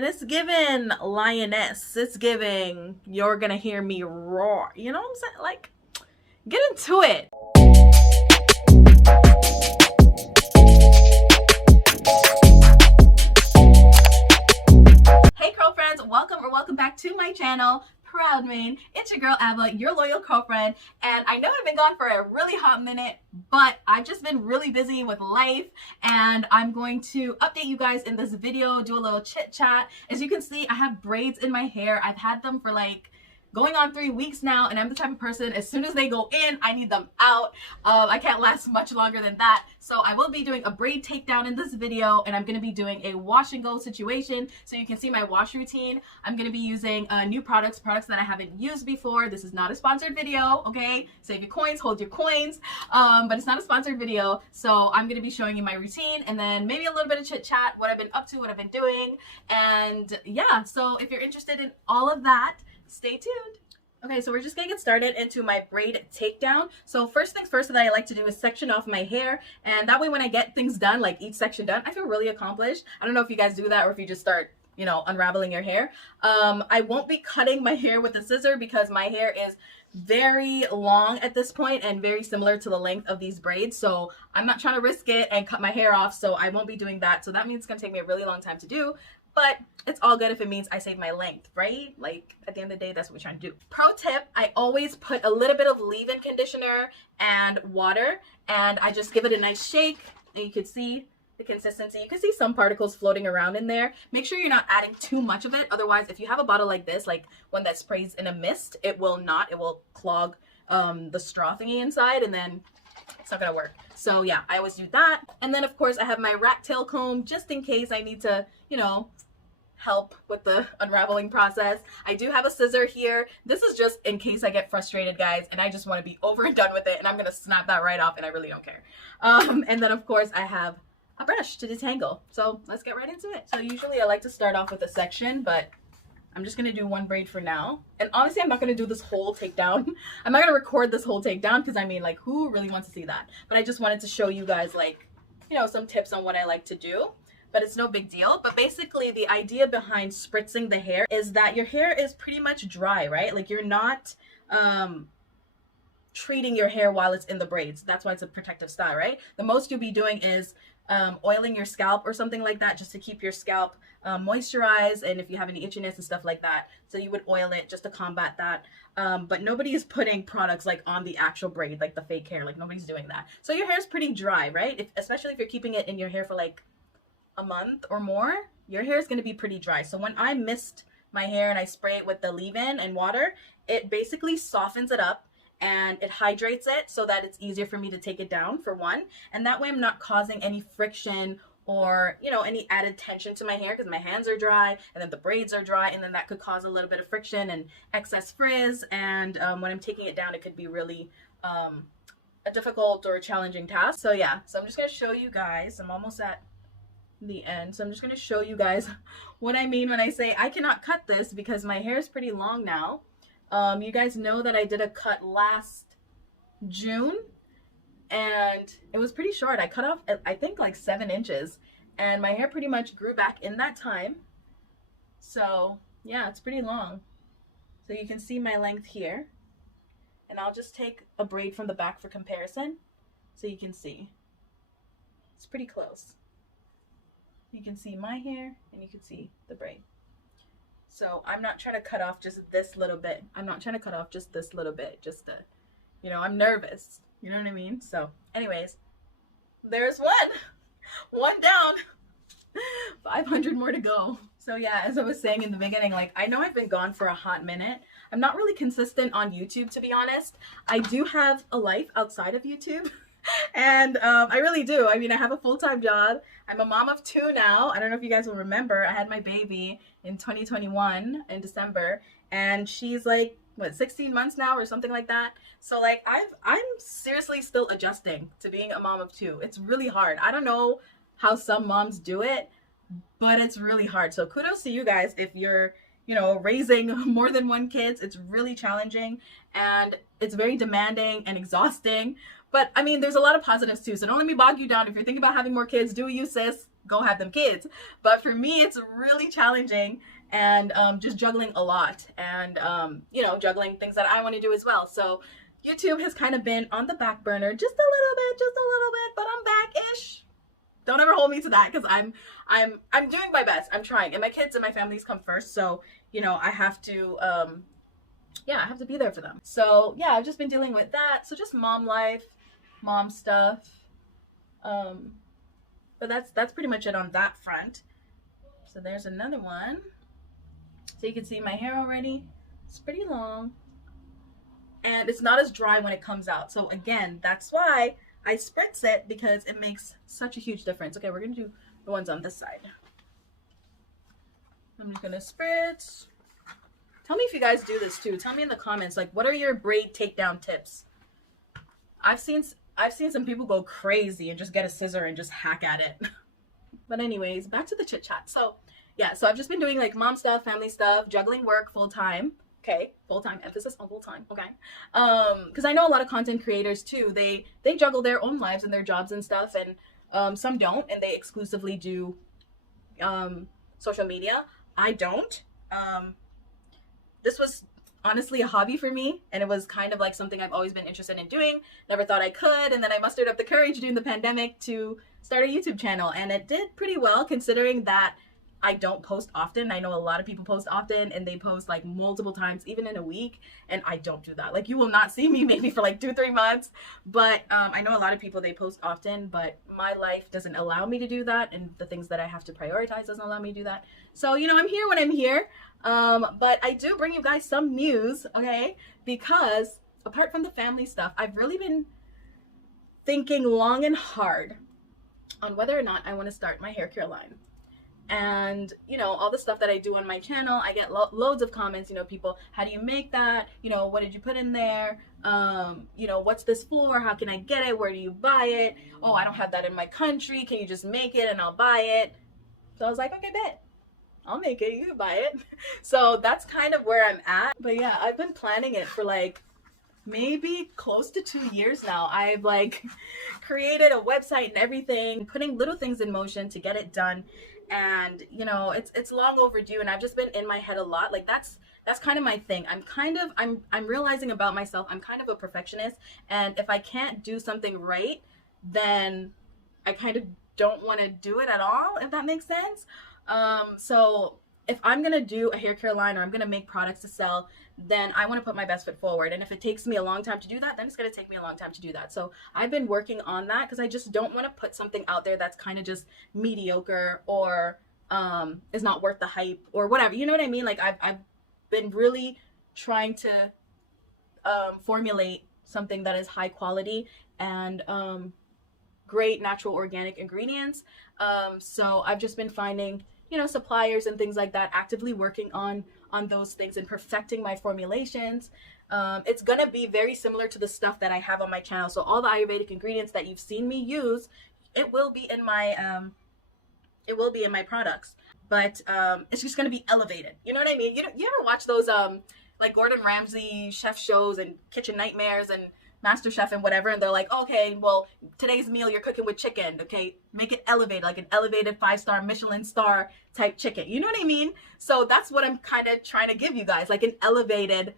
And it's giving lioness. It's giving you're gonna hear me roar. You know what I'm saying? Like, get into it. Hey Curlfriends, welcome back to my channel, ProudMane. It's your girl Ava, your loyal girlfriend, and I know I've been gone for a really hot minute, but I've just been really busy with life, and I'm going to update you guys in this video, do a little chit chat. As you can see, I have braids in my hair. I've had them for like going on 3 weeks now, and I'm the type of person, as soon as they go in, I need them out. I can't last much longer than that. So I will be doing a braid takedown in this video, and I'm going to be doing a wash and go situation. So you can see my wash routine. I'm going to be using new products that I haven't used before. This is not a sponsored video, okay? Save your coins, hold your coins. But it's not a sponsored video. So I'm going to be showing you my routine, and then maybe a little bit of chit chat, what I've been up to, what I've been doing. And yeah, so if you're interested in all of that, stay tuned. Okay, so we're just gonna get started into my braid takedown. So first things first that I like to do is section off my hair, and that way when I get things done, like each section done, I feel really accomplished. I don't know if you guys do that or if you just start, you know, unraveling your hair. I won't be cutting my hair with a scissor because my hair is very long at this point and very similar to the length of these braids, so I'm not trying to risk it and cut my hair off, so I won't be doing that. So that means it's gonna take me a really long time to do, but it's all good if it means I save my length, right? Like, at the end of the day, that's what we're trying to do. Pro tip, I always put a little bit of leave-in conditioner and water, and I just give it a nice shake, and you can see the consistency. You can see some particles floating around in there. Make sure you're not adding too much of it. Otherwise, if you have a bottle like this, like one that sprays in a mist, it will clog the straw thingy inside, and then it's not gonna work. So yeah, I always do that. And then of course I have my rat tail comb just in case I need to, you know, help with the unraveling process. I do have a scissor here. This is just in case I get frustrated, guys, and I just want to be over and done with it, and I'm gonna snap that right off, and I really don't care. And then of course I have a brush to detangle. So let's get right into it. So usually I like to start off with a section, but I'm just gonna do one braid for now. And honestly, I'm not gonna do this whole takedown. I'm not gonna record this whole takedown because I mean, like, who really wants to see that? But I just wanted to show you guys, like, you know, some tips on what I like to do. But it's no big deal. But basically the idea behind spritzing the hair is that your hair is pretty much dry, right? Like, you're not treating your hair while it's in the braids. That's why it's a protective style, right? The most you'll be doing is oiling your scalp or something like that, just to keep your scalp moisturized, and if you have any itchiness and stuff like that, so you would oil it just to combat that. But nobody is putting products like on the actual braid, like the fake hair. Like, nobody's doing that. So your hair is pretty dry, right? Especially if you're keeping it in your hair for like a month or more, your hair is going to be pretty dry. So when I mist my hair and I spray it with the leave-in and water, it basically softens it up and it hydrates it so that it's easier for me to take it down, for one. And that way I'm not causing any friction or, you know, any added tension to my hair, because my hands are dry and then the braids are dry, and then that could cause a little bit of friction and excess frizz. And when I'm taking it down, it could be really a difficult or challenging task. So yeah, so I'm just going to show you guys. I'm almost at the end, so I'm just going to show you guys what I mean when I say I cannot cut this because my hair is pretty long now. You guys know that I did a cut last June and it was pretty short. I cut off, I think, like 7 inches, and my hair pretty much grew back in that time. So yeah, it's pretty long. So you can see my length here, and I'll just take a braid from the back for comparison so you can see. It's pretty close. You can see my hair and you can see the braid. So I'm not trying to cut off just this little bit. I'm not trying to cut off just this little bit, just to, you know, I'm nervous. You know what I mean? So anyways, there's one down, 500 more to go. So yeah, as I was saying in the beginning, like, I know I've been gone for a hot minute. I'm not really consistent on YouTube, to be honest. I do have a life outside of YouTube. And I really do. I mean, I have a full-time job. I'm a mom of 2 now. I don't know if you guys will remember, I had my baby in 2021 in December, and she's like, what, 16 months now or something like that. So like, I'm seriously still adjusting to being a mom of 2. It's really hard. I don't know how some moms do it, but it's really hard. So kudos to you guys if you're, you know, raising more than 1 kid. It's really challenging and it's very demanding and exhausting. But I mean, there's a lot of positives too. So don't let me bog you down. If you're thinking about having more kids, do you, sis? go have them kids. But for me, it's really challenging, and just juggling a lot, and you know, juggling things that I want to do as well. So YouTube has kind of been on the back burner just a little bit, but I'm back-ish. Don't ever hold me to that, because I'm doing my best. I'm trying, and my kids and my families come first, so you know, I have to yeah, I have to be there for them. So yeah, I've just been dealing with that. So just mom life, mom stuff. But that's pretty much it on that front. So there's another one. So you can see my hair already. It's pretty long. And it's not as dry when it comes out. So again, that's why I spritz it, because it makes such a huge difference. Okay, we're gonna do the ones on this side. I'm just gonna spritz. Tell me if you guys do this too. Tell me in the comments, like, what are your braid takedown tips? I've seen some people go crazy and just get a scissor and just hack at it. But anyways, back to the chit chat. So yeah, so I've just been doing like mom stuff, family stuff, juggling work full time. Okay, full time, emphasis on full time. Okay, because I know a lot of content creators too. They juggle their own lives and their jobs and stuff, and some don't, and they exclusively do social media. I don't. This was honestly a hobby for me, and it was kind of like something I've always been interested in doing. Never thought I could, and then I mustered up the courage during the pandemic to start a YouTube channel, and it did pretty well, considering that I don't post often. I know a lot of people post often, and they post like multiple times, even in a week, and I don't do that. Like, you will not see me maybe for like 2-3 months, but I know a lot of people, they post often, but my life doesn't allow me to do that, and the things that I have to prioritize doesn't allow me to do that. So, you know, I'm here when I'm here. But I do bring you guys some news, okay? Because apart from the family stuff, I've really been thinking long and hard on whether or not I want to start my hair care line. And, you know, all the stuff that I do on my channel, I get loads of comments, you know, people, how do you make that? You know, what did you put in there? You know, what's this for? How can I get it? Where do you buy it? Oh, I don't have that in my country. Can you just make it and I'll buy it? So I was like, okay, bet. I'll make it, you can buy it. So that's kind of where I'm at. But yeah, I've been planning it for like maybe close to 2 years now. I've like created a website and everything, putting little things in motion to get it done. And you know, it's long overdue, and I've just been in my head a lot. Like that's kind of my thing. I'm realizing about myself, I'm kind of a perfectionist, and if I can't do something right, then I kind of don't want to do it at all, if that makes sense. So if I'm going to do a hair care line, or I'm going to make products to sell, then I want to put my best foot forward. And if it takes me a long time to do that, then it's going to take me a long time to do that. So I've been working on that, because I just don't want to put something out there that's kind of just mediocre, or is not worth the hype, or whatever. You know what I mean? Like I've been really trying to formulate something that is high quality and great natural organic ingredients. So I've just been finding, you know, suppliers and things like that, actively working on those things and perfecting my formulations. It's gonna be very similar to the stuff that I have on my channel. So all the Ayurvedic ingredients that you've seen me use, it will be in my products, but it's just gonna be elevated. You know what I mean? You ever watch those like Gordon Ramsay chef shows and Kitchen Nightmares and Master Chef and whatever, and they're like, okay, well, today's meal you're cooking with chicken, okay, make it elevated, like an elevated 5-star Michelin star type chicken. You know what I mean? So that's what I'm kind of trying to give you guys, like an elevated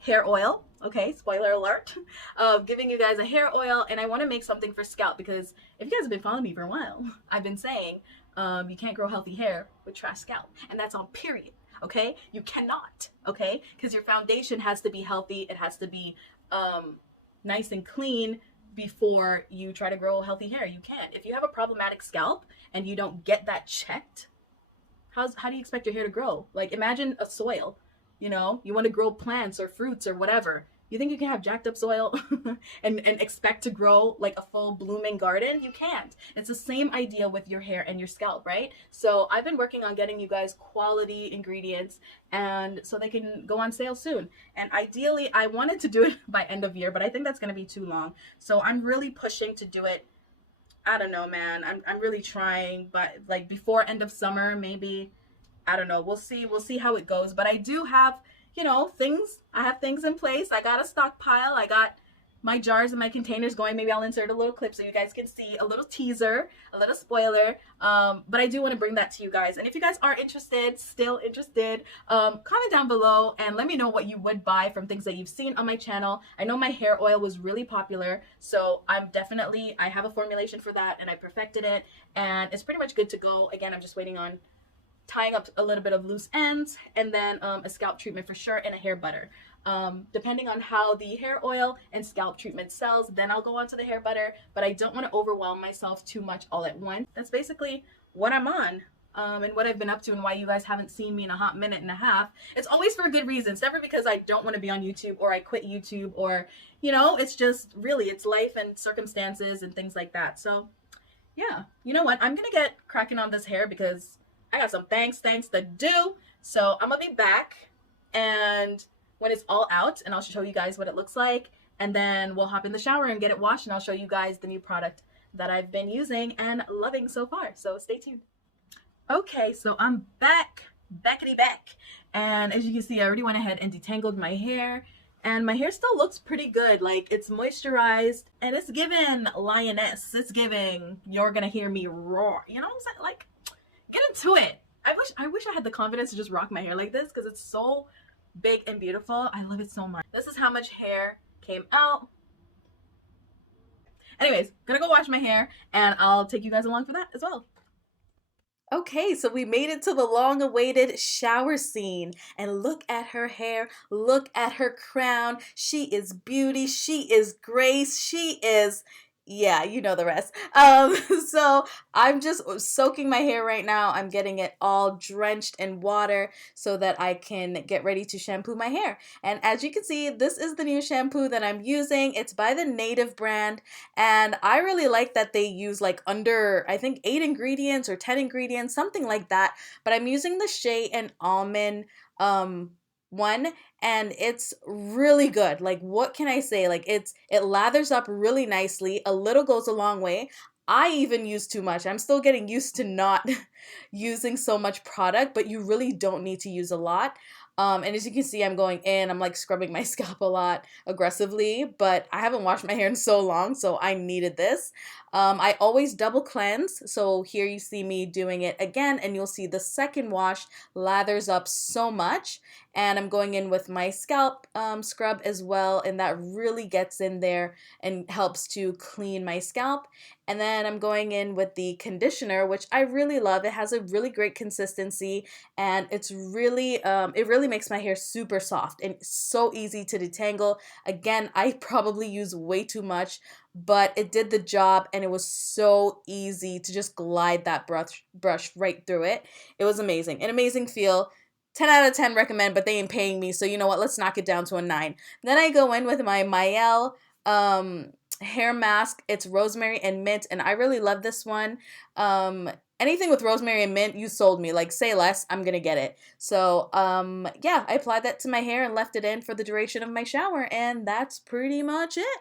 hair oil. Okay, spoiler alert, giving you guys a hair oil. And I want to make something for scalp, because if you guys have been following me for a while, I've been saying you can't grow healthy hair with trash scalp, and that's on period. Okay, you cannot. Okay, because your foundation has to be healthy. It has to be nice and clean before you try to grow healthy hair. You can't. If you have a problematic scalp and you don't get that checked, how do you expect your hair to grow? Like, imagine a soil, you know, you want to grow plants or fruits or whatever. You think you can have jacked up soil and expect to grow like a full blooming garden? You can't. It's the same idea with your hair and your scalp, right? So I've been working on getting you guys quality ingredients, and so they can go on sale soon. And ideally, I wanted to do it by end of year, but I think that's going to be too long. So I'm really pushing to do it. I don't know, man. I'm really trying, but like before end of summer, maybe. I don't know. We'll see how it goes. But I do have, you know, I have things in place. I got a stockpile. I got my jars and my containers going. Maybe I'll insert a little clip so you guys can see a little teaser, a little spoiler. But I do want to bring that to you guys. And if you guys are interested, still interested, comment down below and let me know what you would buy from things that you've seen on my channel. I know my hair oil was really popular, so I have a formulation for that and I perfected it and it's pretty much good to go. Again, I'm just waiting on tying up a little bit of loose ends, and then a scalp treatment for sure, and a hair butter. Depending on how the hair oil and scalp treatment sells, then I'll go on to the hair butter, but I don't want to overwhelm myself too much all at once. That's basically what I'm on. And what I've been up to and why you guys haven't seen me in a hot minute and a half. It's always for a good reason. It's never because I don't want to be on YouTube or I quit YouTube or, you know, it's just really, it's life and circumstances and things like that. So yeah, you know what? I'm going to get cracking on this hair because I got some thanks to do. So I'm gonna be back and when it's all out, and I'll show you guys what it looks like, and then we'll hop in the shower and get it washed, and I'll show you guys the new product that I've been using and loving so far. So stay tuned. Okay, so I'm backity back. And as you can see, I already went ahead and detangled my hair. And my hair still looks pretty good. Like, it's moisturized and it's giving lioness. It's giving, you're gonna hear me roar. You know what I'm saying? Like, get into it. I wish I had the confidence to just rock my hair like this because it's so big and beautiful. I love it so much. This is how much hair came out. Anyways, gonna go wash my hair and I'll take you guys along for that as well. Okay, so we made it to the long-awaited shower scene. And look at her hair. Look at her crown. She is beauty. She is grace. She is... yeah, you know the rest. So I'm just soaking my hair right now. I'm getting it all drenched in water so that I can get ready to shampoo my hair. And as you can see, this is the new shampoo that I'm using. It's by the Native brand. And I really like that they use like under, I think 8 ingredients or 10 ingredients, something like that. But I'm using the shea and almond one, and it's really good. Like, what can I say? Like, it lathers up really nicely. A little goes a long way. I even use too much. I'm still getting used to not using so much product, but you really don't need to use a lot. And as you can see, I'm going in, I'm like scrubbing my scalp a lot aggressively, but I haven't washed my hair in so long, so I needed this. I always double cleanse, so here you see me doing it again, and you'll see the second wash lathers up so much. And I'm going in with my scalp scrub as well, and that really gets in there and helps to clean my scalp. And then I'm going in with the conditioner, which I really love. It has a really great consistency, and it's really, it really makes my hair super soft and so easy to detangle. Again, I probably use way too much, but it did the job, and it was so easy to just glide that brush right through it. It was amazing, an amazing feel. 10 out of 10 recommend, but they ain't paying me, so you know what, let's knock it down to a 9. Then I go in with my Mael hair mask. It's rosemary and mint, and I really love this one. Anything with rosemary and mint, you sold me. Like, say less, I'm gonna get it. So yeah, I applied that to my hair and left it in for the duration of my shower, and that's pretty much it.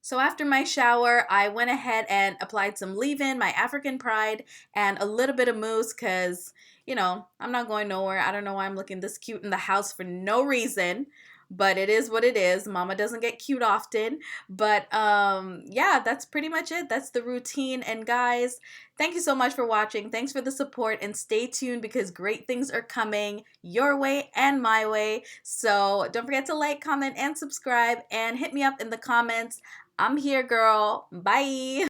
So after my shower, I went ahead and applied some leave-in, my African Pride, and a little bit of mousse because, you know, I'm not going nowhere. I don't know why I'm looking this cute in the house for no reason, but it is what it is. Mama doesn't get cute often. But yeah, that's pretty much it. That's the routine. And guys, thank you so much for watching. Thanks for the support, and stay tuned because great things are coming your way and my way. So don't forget to like, comment, and subscribe, and hit me up in the comments. I'm here, girl. Bye.